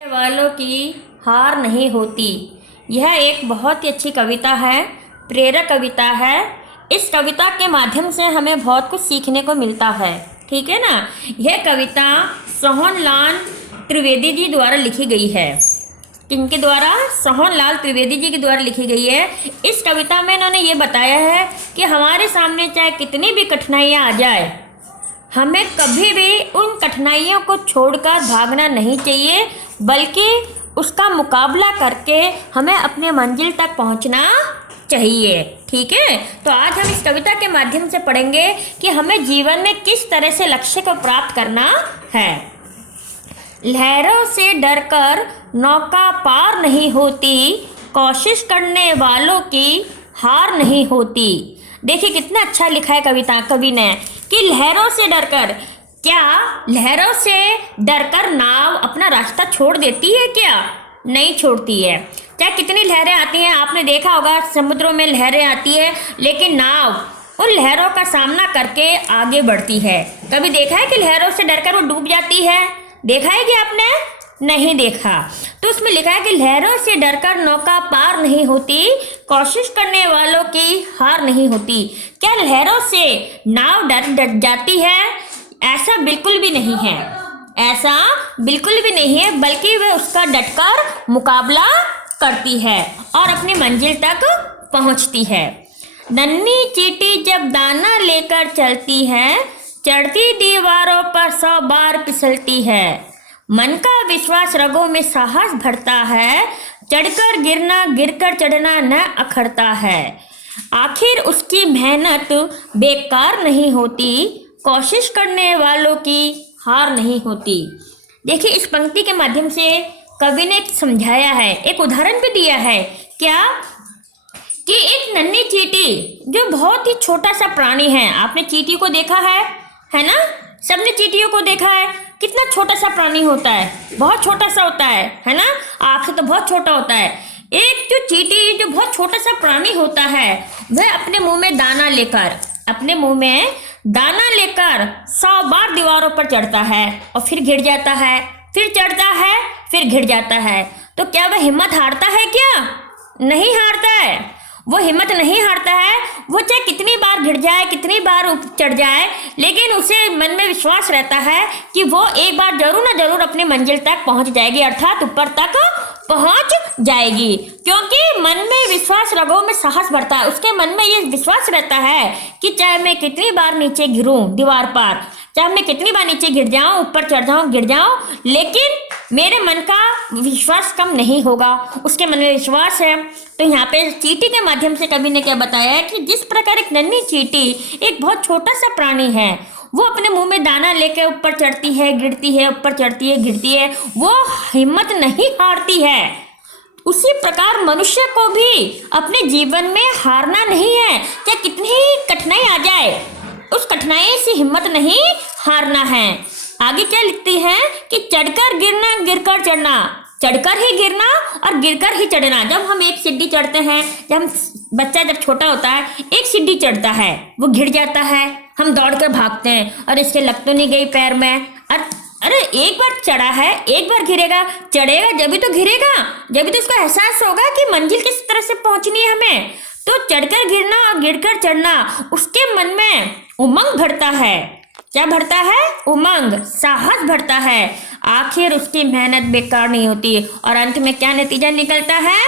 वालों की हार नहीं होती। यह एक बहुत ही अच्छी कविता है, प्रेरक कविता है। इस कविता के माध्यम से हमें बहुत कुछ सीखने को मिलता है, ठीक है ना। यह कविता सोहनलाल त्रिवेदी जी द्वारा लिखी गई है। किनके द्वारा? सोहनलाल त्रिवेदी जी के द्वारा लिखी गई है। इस कविता में इन्होंने ये बताया है कि हमारे सामने चाहे कितनी भी कठिनाइयाँ आ जाए, हमें कभी भी उन कठिनाइयों को छोड़कर भागना नहीं चाहिए, बल्कि उसका मुकाबला करके हमें अपने मंजिल तक पहुंचना चाहिए, ठीक है। तो आज हम इस कविता के माध्यम से पढ़ेंगे कि हमें जीवन में किस तरह से लक्ष्य को प्राप्त करना है। लहरों से डरकर नौका पार नहीं होती, कोशिश करने वालों की हार नहीं होती। देखिए कितना अच्छा लिखा है कविता कवि ने कि लहरों से डरकर, क्या लहरों से डरकर नाव अपना रास्ता छोड़ देती है? क्या नहीं छोड़ती है। चाहे कितनी लहरें आती हैं, आपने देखा होगा समुद्रों में लहरें आती है, लेकिन नाव उन लहरों का सामना करके आगे बढ़ती है। कभी देखा है कि लहरों से डरकर वो डूब जाती है? देखा है कि आपने नहीं देखा। तो उसमें लिखा है कि लहरों से डरकर नौका पार नहीं होती, कोशिश करने वालों की हार नहीं होती। क्या लहरों से नाव डर जाती है? ऐसा बिल्कुल भी नहीं है, ऐसा बिल्कुल भी नहीं है, बल्कि वह उसका डटकर मुकाबला करती है और अपनी मंजिल तक पहुंचती है। नन्ही चींटी जब दाना लेकर चलती है, चढ़ती दीवारों पर 100 बार फिसलती है। मन का विश्वास रगों में साहस भरता है, चढ़कर गिरना गिरकर चढ़ना न अखरता है। आखिर उसकी मेहनत बेकार नहीं होती, कोशिश करने वालों की हार नहीं होती। देखिए इस पंक्ति के माध्यम से कवि ने समझाया है, एक उदाहरण भी दिया है। क्या कि एक नन्ही चींटी जो बहुत ही छोटा सा प्राणी है, आपने चींटी को देखा है ना? सबने चींटियों को देखा है। कितना छोटा सा प्राणी होता है, बहुत छोटा सा होता है ना? आपसे तो बहुत छोटा होता है। एक जो चींटी जो बहुत छोटा सा प्राणी होता है, वह अपने मुंह में दाना लेकर 100 बार दीवारों पर चढ़ता है और फिर गिर जाता है, फिर चढ़ता है, फिर गिर जाता है। तो क्या वह हिम्मत हारता है? क्या नहीं हारता है। वो हिम्मत नहीं हारता है। वो चाहे कितनी बार गिर जाए, कितनी बार चढ़ जाए, लेकिन उसे मन में विश्वास रहता है कि वो एक बार जरूर ना जरूर अपने मंजिल तक पहुंच जाएगी, अर्थात ऊपर तक पहुंच जाएगी। क्योंकि मन में विश्वास, रगों में साहस बढ़ता है। उसके मन में ये विश्वास रहता है कि चाहे मैं कितनी बार नीचे गिरूं दीवार पर, चाहे मैं कितनी बार नीचे गिर जाऊं, ऊपर चढ़ जाऊं, गिर जाऊं, लेकिन मेरे मन का विश्वास कम नहीं होगा। उसके मन में विश्वास है। तो यहाँ पे चींटी के माध्यम से कवि ने क्या बताया है कि जिस प्रकार एक नन्ही चींटी, एक बहुत छोटा सा प्राणी है, वो अपने मुंह में दाना लेकर ऊपर चढ़ती है, गिरती है, ऊपर चढ़ती है, गिरती है, वो हिम्मत नहीं हारती है। उसी प्रकार मनुष्य को भी अपने जीवन में हारना नहीं है। चाहे कितनी ही कठिनाई आ जाए, उस कठिनाई से हिम्मत नहीं हारना है। आगे क्या लिखती है कि चढ़कर गिरना गिरकर चढ़ना, चढ़कर ही गिरना और गिरकर ही चढ़ना। जब हम एक सीढ़ी चढ़ते हैं, बच्चा जब छोटा होता है, एक सीढ़ी चढ़ता है, वो गिर जाता है, हम दौड़कर भागते हैं और इसके लग तो नहीं गई पैर में। अरे एक बार चढ़ा है, एक बार गिरेगा, चढ़ेगा जब भी तो गिरेगा, जब भी तो इसको एहसास होगा कि मंजिल किस तरह से पहुंचनी है हमें। तो चढ़कर गिरना और गिरकर चढ़ना, उसके मन में उमंग भरता है। क्या भरता है? उमंग, साहस भरता है। आखिर उसकी मेहनत बेकार नहीं होती और अंत में क्या नतीजा निकलता है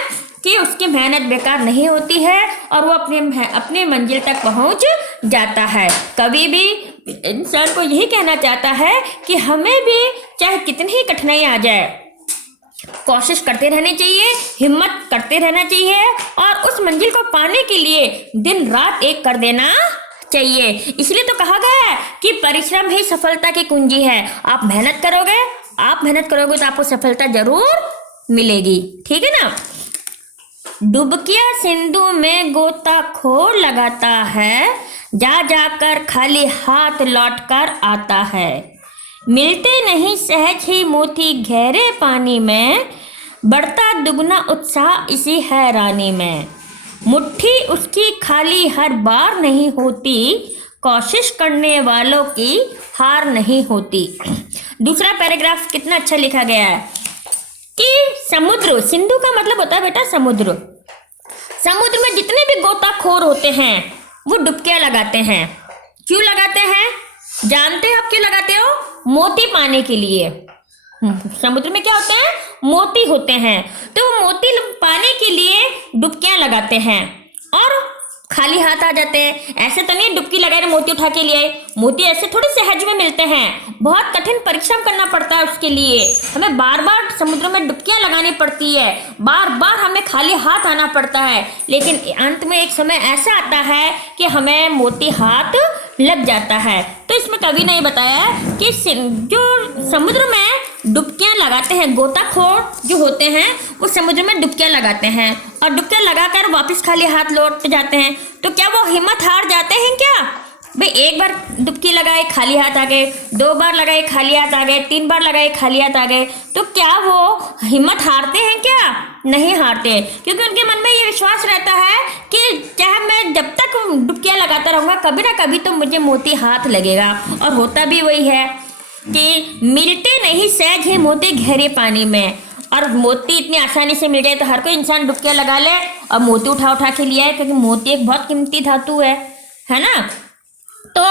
कि उसकी मेहनत बेकार नहीं होती है और वो अपने मंजिल तक पहुंच जाता है। कभी भी इंसान को यही कहना चाहता है कि हमें भी चाहे कितनी ही कठिनाई आ जाए, कोशिश करते रहनी चाहिए, हिम्मत करते रहना चाहिए और उस मंजिल को पाने के लिए दिन रात एक कर देना चाहिए। इसलिए तो कहा गया है कि परिश्रम ही सफलता की कुंजी है। आप मेहनत करोगे तो आपको सफलता जरूर मिलेगी, ठीक है ना। डुबकिया सिंधु में गोताखोर लगाता है, जा जाकर खाली हाथ लौट कर आता है। मिलते नहीं सहज ही मोती गहरे पानी में, बढ़ता दुगना उत्साह इसी हैरानी में। मुट्ठी उसकी खाली हर बार नहीं होती, कोशिश करने वालों की हार नहीं होती। दूसरा पैराग्राफ कितना अच्छा लिखा गया है कि समुद्र, सिंधु का मतलब होता है बेटा समुद्र, समुद्र में जितने भी गोताखोर होते हैं वो डुबकियां लगाते हैं। क्यों लगाते हैं? जानते हैं आप क्यों लगाते हो? मोती पाने के लिए। समुद्र में क्या होते हैं? मोती होते हैं। तो वो मोती पाने के लिए डुबकियां लगाते हैं और खाली हाथ आ जाते हैं। ऐसे तो नहीं डुबकी लगाए मोती उठा के लिए, मोती ऐसे थोड़े सहज में मिलते हैं, बहुत कठिन परिश्रम करना पड़ता है उसके लिए। हमें बार बार समुद्र में डुबकियां लगानी पड़ती है, बार बार हमें खाली हाथ आना पड़ता है, लेकिन अंत में एक समय ऐसा आता है कि हमें मोती हाथ लग जाता है। तो इसमें कवि ने बताया कि जो समुद्र में डुबकियां लगाते हैं, गोताखोर जो होते हैं वो समुद्र में डुबकियां लगाते हैं और डुबकियां लगाकर वापस खाली हाथ लौट जाते हैं। तो क्या वो हिम्मत हार जाते हैं क्या? भाई एक बार डुबकी लगाए खाली हाथ आ गए, 2 बार लगाए खाली हाथ आ गए, 3 बार लगाए खाली हाथ आ गए, तो क्या वो हिम्मत हारते हैं क्या? नहीं हारते, क्योंकि उनके मन में ये विश्वास रहता है कि चाहे मैं जब तक डुबकियां लगाता रहूंगा कभी ना कभी तो मुझे मोती हाथ लगेगा। और होता भी वही है कि मिलते नहीं सहज है मोती गहरे पानी में। और मोती इतनी आसानी से मिल जाए तो हर कोई इंसान डुबकियां लगा ले और मोती उठा उठा के लिया है, क्योंकि मोती एक बहुत कीमती धातु है ना। तो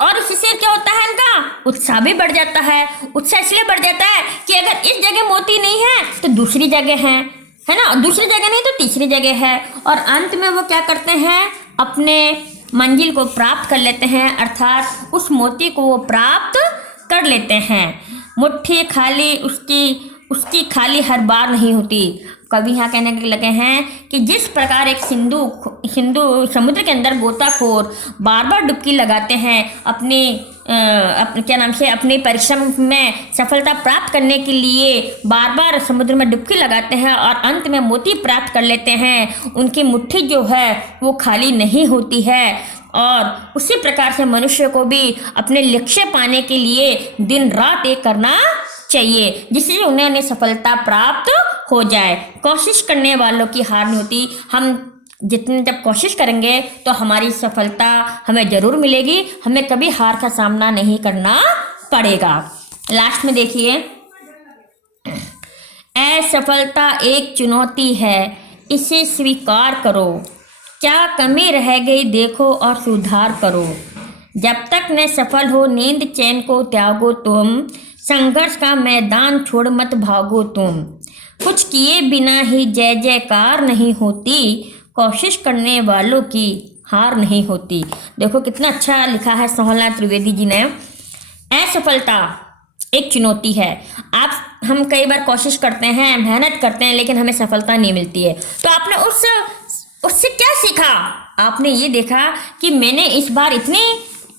और इससे क्या होता है, इनका उत्साह भी बढ़ जाता है। उत्साह इसलिए बढ़ जाता है कि अगर इस जगह मोती नहीं है तो दूसरी जगह है ना, दूसरी जगह नहीं तो तीसरी जगह है। और अंत में वो क्या करते हैं, अपने मंजिल को प्राप्त कर लेते हैं, अर्थात उस मोती को वो प्राप्त कर लेते हैं। मुट्ठी खाली उसकी खाली हर बार नहीं होती। कवि यहाँ कहने लगे हैं कि जिस प्रकार एक सिंधु समुद्र के अंदर गोताखोर बार बार डुबकी लगाते हैं अपने परिश्रम में सफलता प्राप्त करने के लिए बार बार समुद्र में डुबकी लगाते हैं और अंत में मोती प्राप्त कर लेते हैं, उनकी मुट्ठी जो है वो खाली नहीं होती है। और उसी प्रकार से मनुष्य को भी अपने लक्ष्य पाने के लिए दिन रात एक करना चाहिए, जिससे उन्हें सफलता प्राप्त हो जाए। कोशिश करने वालों की हार नहीं होती। हम जितने जब कोशिश करेंगे तो हमारी सफलता हमें जरूर मिलेगी, हमें कभी हार का सामना नहीं करना पड़ेगा। लास्ट में देखिए, असफलता एक चुनौती है, इसे स्वीकार करो, क्या कमी रह गई देखो और सुधार करो। जब तक न सफल हो नींद चैन को त्यागो तुम, संघर्ष का मैदान छोड़ मत भागो तुम। कुछ किए बिना ही जय जयकार नहीं होती, कोशिश करने वालों की हार नहीं होती। देखो कितना अच्छा लिखा है सोहनलाल त्रिवेदी जी ने। असफलता एक चुनौती है। हम कई बार कोशिश करते हैं, मेहनत करते हैं, लेकिन हमें सफलता नहीं मिलती है। तो आपने उससे क्या सीखा? आपने ये देखा कि मैंने इस बार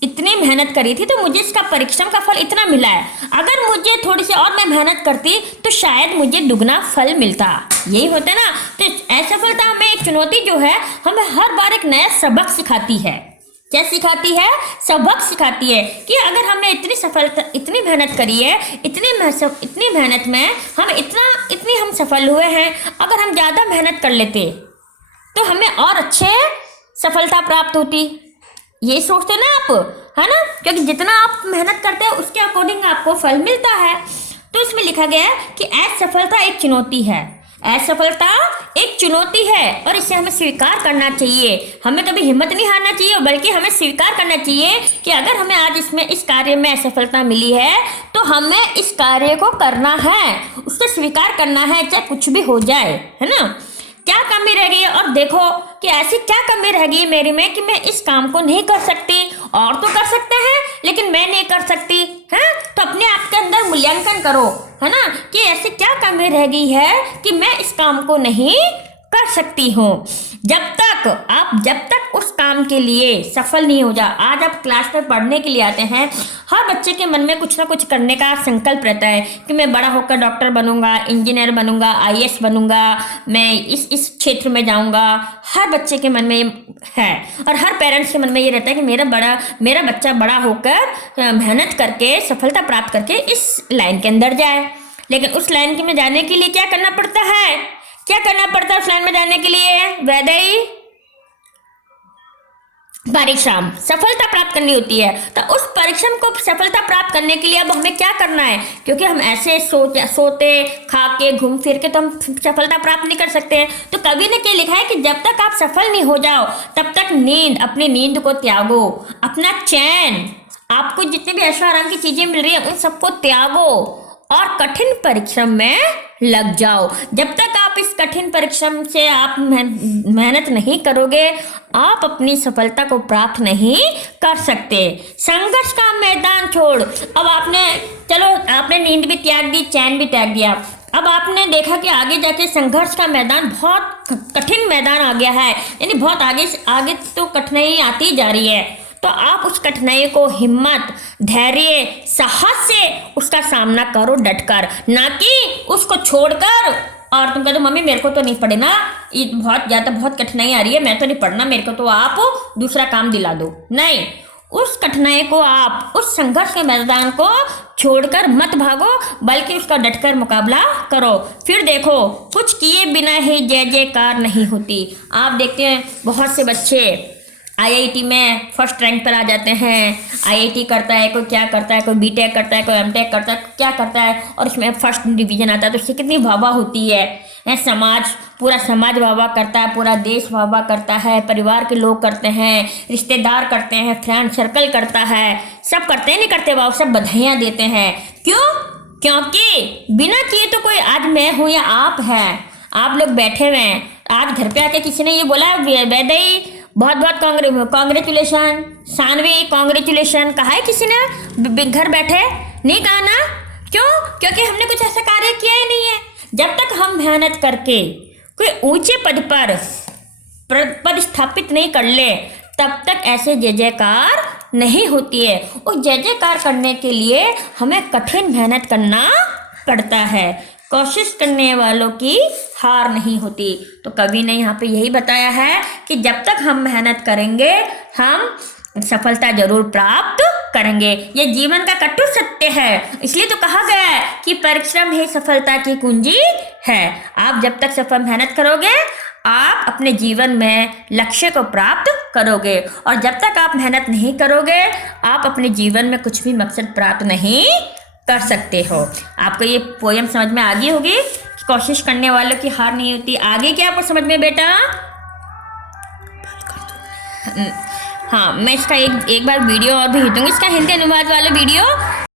इतनी मेहनत करी थी तो मुझे इसका परिश्रम का फल इतना मिला है। अगर मुझे थोड़ी सी और मैं मेहनत करती तो शायद मुझे दुगना फल मिलता। यही होता है ना। तो असफलता हमें एक चुनौती जो है हमें हर बार एक नया सबक सिखाती है। क्या सिखाती है? सबक सिखाती है कि अगर हमने इतनी मेहनत करी है, इतनी मेहनत में इतनी हम सफल हुए हैं, अगर हम ज़्यादा मेहनत कर लेते तो हमें और अच्छे सफलता प्राप्त होती। ये सोचते ना आप, है ना, क्योंकि जितना आप मेहनत करते हैं उसके अकॉर्डिंग आपको फल मिलता है। तो इसमें लिखा गया है कि असफलता एक चुनौती है। असफलता एक चुनौती है और इसे हमें स्वीकार करना चाहिए। हमें कभी हिम्मत नहीं हारना चाहिए, बल्कि हमें स्वीकार करना चाहिए कि अगर हमें आज इस कार्य में असफलता मिली है तो हमें इस कार्य को करना है, उसको स्वीकार करना है, चाहे कुछ भी हो जाए, है ना। क्या कमी रह गई है? और देखो कि ऐसी क्या कमी रह गई मेरे में कि मैं इस काम को नहीं कर सकती। और तो कर सकते हैं लेकिन मैं नहीं कर सकती है। तो अपने आप के अंदर मूल्यांकन करो, है ना, कि ऐसी क्या कमी रह गई है कि मैं इस काम को नहीं कर सकती हूँ। जब तक उस काम के लिए सफल नहीं हो जा। आज आप क्लास में पढ़ने के लिए आते हैं, हर बच्चे के मन में कुछ ना कुछ करने का संकल्प रहता है कि मैं बड़ा होकर डॉक्टर बनूंगा, इंजीनियर बनूंगा, IAS बनूंगा, मैं इस क्षेत्र में जाऊंगा। हर बच्चे के मन में है और हर पेरेंट्स के मन में ये रहता है कि मेरा बच्चा बड़ा होकर मेहनत करके सफलता प्राप्त करके इस लाइन के अंदर जाए। लेकिन उस लाइन में जाने के लिए क्या करना पड़ता है? क्या करना पड़ता है उस लाइन में जाने के लिए? वैदेही परिश्रम सफलता प्राप्त करनी होती है। तो उस परिश्रम को सफलता प्राप्त करने के लिए अब हमें क्या करना है, क्योंकि हम ऐसे सोते खा के घूम फिर के तो हम सफलता प्राप्त नहीं कर सकते हैं। तो कवि ने क्या लिखा है कि जब तक आप सफल नहीं हो जाओ तब तक अपनी नींद को त्यागो, अपना चैन, आपको जितने भी ऐशो आराम की चीजें मिल रही है उन सबको त्यागो और कठिन परिश्रम में लग जाओ। जब तक आप इस कठिन परिश्रम से आप मेहनत नहीं करोगे आप अपनी सफलता को प्राप्त नहीं कर सकते। संघर्ष का मैदान छोड़, अब आपने नींद भी त्याग दी, चैन भी त्याग दिया। अब आपने देखा कि आगे जाके संघर्ष का मैदान बहुत कठिन मैदान आ गया है, यानी बहुत आगे तो कठिनाई आती जा रही है। तो आप उस कठिनाई को हिम्मत, धैर्य, साहस से उसका सामना करो डटकर, ना कि उसको छोड़कर और तुम कहते हो मम्मी मेरे को तो नहीं पढ़ना, ये बहुत कठिनाई आ रही है, मैं तो नहीं पढ़ना, मेरे को तो आप दूसरा काम दिला दो। नहीं, उस कठिनाई को आप, उस संघर्ष के मैदान को छोड़कर मत भागो, बल्कि उसका डटकर मुकाबला करो। फिर देखो कुछ किए बिना ही जय जयकार नहीं होती। आप देखते हैं बहुत से बच्चे आईआईटी में फर्स्ट रैंक पर आ जाते हैं, आईआईटी करता है, कोई क्या करता है, कोई बीटेक करता है, कोई एमटेक करता है, क्या करता है, और उसमें फर्स्ट डिवीजन आता है तो उससे कितनी वाहवाही होती है। पूरा समाज वाहवाही करता है, पूरा देश वाहवाही करता है, परिवार के लोग करते हैं, रिश्तेदार करते हैं, फ्रेंड सर्कल करता है, सब करते हैं, नहीं करते वाह, सब बधाइयाँ देते हैं। क्यों? क्योंकि बिना किए तो कोई, आज मैं हूँ या आप हैं, आप लोग बैठे हुए हैं, आज घर पे आके किसी ने ये बोला वैदई बहुत बहुत कांग्रेचुलेशन, सानवी कांग्रेचुलेशन, कहा है किसी ने घर बैठे? नहीं कहा ना। क्यों? क्योंकि हमने कुछ ऐसा कार्य किया ही नहीं है। जब तक हम मेहनत करके कोई ऊंचे पद स्थापित नहीं कर ले तब तक ऐसे जय जयकार नहीं होती है। उस जय जयकार करने के लिए हमें कठिन मेहनत करना पड़ता है। कोशिश करने वालों की हार नहीं होती। तो कवि ने यहाँ पे यही बताया है कि जब तक हम मेहनत करेंगे हम सफलता जरूर प्राप्त करेंगे। ये जीवन का कटु सत्य है, इसलिए तो कहा गया है कि परिश्रम ही सफलता की कुंजी है। आप जब तक सफल मेहनत करोगे आप अपने जीवन में लक्ष्य को प्राप्त करोगे, और जब तक आप मेहनत नहीं करोगे आप अपने जीवन में कुछ भी मकसद प्राप्त नहीं कर सकते हो। आपको ये पोयम समझ में आ गई होगी कि कोशिश करने वालों की हार नहीं होती। आगे क्या आपको समझ में बेटा? हाँ, मैं इसका एक बार वीडियो और भेज दूंगी, इसका हिंदी अनुवाद वाला वीडियो